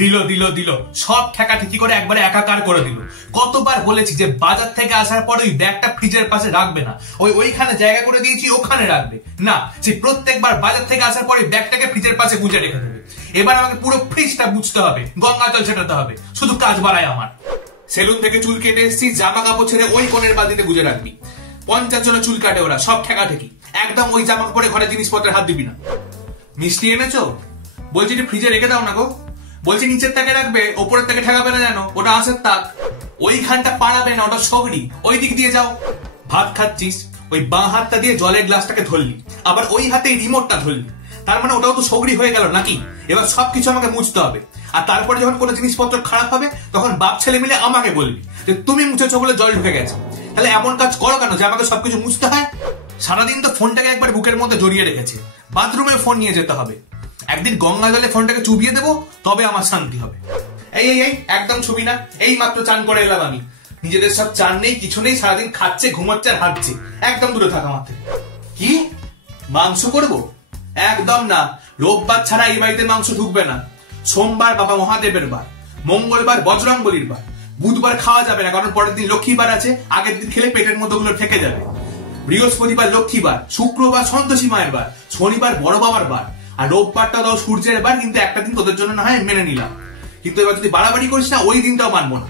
দিল দিল দিল সব ঠেকাঠেকি করে একবারে একাকার করে দিল। কতবার বলেছি যে বাজার থেকে আসার পর ওই ব্যাগটা ফ্রিজের পাশে রাখবে না, ওইখানে জায়গা করে দিয়েছি ওখানে রাখবে না, সে প্রত্যেকবার বাজার থেকে আসার পরে ব্যাগটাকে ফ্রিজের পাশে গুজে রেখে দেবে। এবার আমাকে পুরো ফ্রিজটা বুঝতে হবে, গঙ্গা জল ছেটাতে হবে, শুধু কাজ বাড়ায় আমার। সেলুন থেকে চুল কেটে এসেছি, জামা কাপড় ছেড়ে ওই কোণের বালতিতে গুজে রাখবি। 50 জনের চুল কাটে ওরা, সব ঠেকাঠেকি। একদম ওই জামা কাপড়ে ঘরে জিনিসপত্রের হাত দিবি না। মিষ্টি এনেছো? বলছি ফ্রিজে রেখে দাও না গো। বলছি নিচের তাকে রাখবে, ওপরের তাকে ঠেকাবে না জানো, ওটা আঁশের তাক। ওইখানটা পাড়াবে না, ওটা সগড়ি, ওই দিক দিয়ে যাও। ভাত খাচ্ছিস, ওই বাঁ হাতটা দিয়ে জলের গ্লাসটাকে ধরলি, আবার ওই হাতে রিমোটটা ধরলি, তার মানে ওটাও তো সগড়ি হয়ে গেল নাকি? এবার সবকিছু আমাকে মুছতে হবে। আর তারপরে যখন কোনো জিনিসপত্র খারাপ হবে তখন বাপ ছেলে মিলে আমাকে বলবি যে তুমি মুছেছো বলে জল ঢুকে গেছে। তাহলে এমন কাজ করো কেন যে আমাকে সবকিছু মুছতে হয়? সারাদিন তো ফোনটাকে একবার বুকের মধ্যে জড়িয়ে রেখেছে, বাথরুমে ফোন নিয়ে যেতে হবে। একদিন গঙ্গা জলে ফোনটাকে চুবিয়ে দেবো, তবে আমার শান্তি হবে। এই এই এই একদম ছবি না, এই মাত্র চান করে এলাম আমি। নিজেদের সব চান নেই, কিছু নেই, সারাদিন খাচ্ছে, ঘুমাচ্ছে আর হাঁটছে। একদম দূরে থাকা আমার থেকে। কি মাংস করবো? একদম না, রোববার ছাড়া এই বাড়িতে মাংস ঢুকবে না। সোমবার বাবা মহাদেবের বার, মঙ্গলবার বজরংবলীর বার, বুধবার খাওয়া যাবে না কারণ পরের দিন লক্ষ্মীবার আছে, আগের দিন খেলে পেটের মধ্যে গুলো ঠেকে যাবে। বৃহস্পতিবার লক্ষ্মীবার, শুক্রবার সন্তোষী মায়ের বার, শনিবার বড় বাবার বার, আর রোববারটা দাও সূর্যের বার। কিন্তু একটা দিন তোদের জন্য না হয় মেনে নিলাম, কিন্তু এবার যদি বাড়াবাড়ি করিস না ওই দিনটাও মানবো না।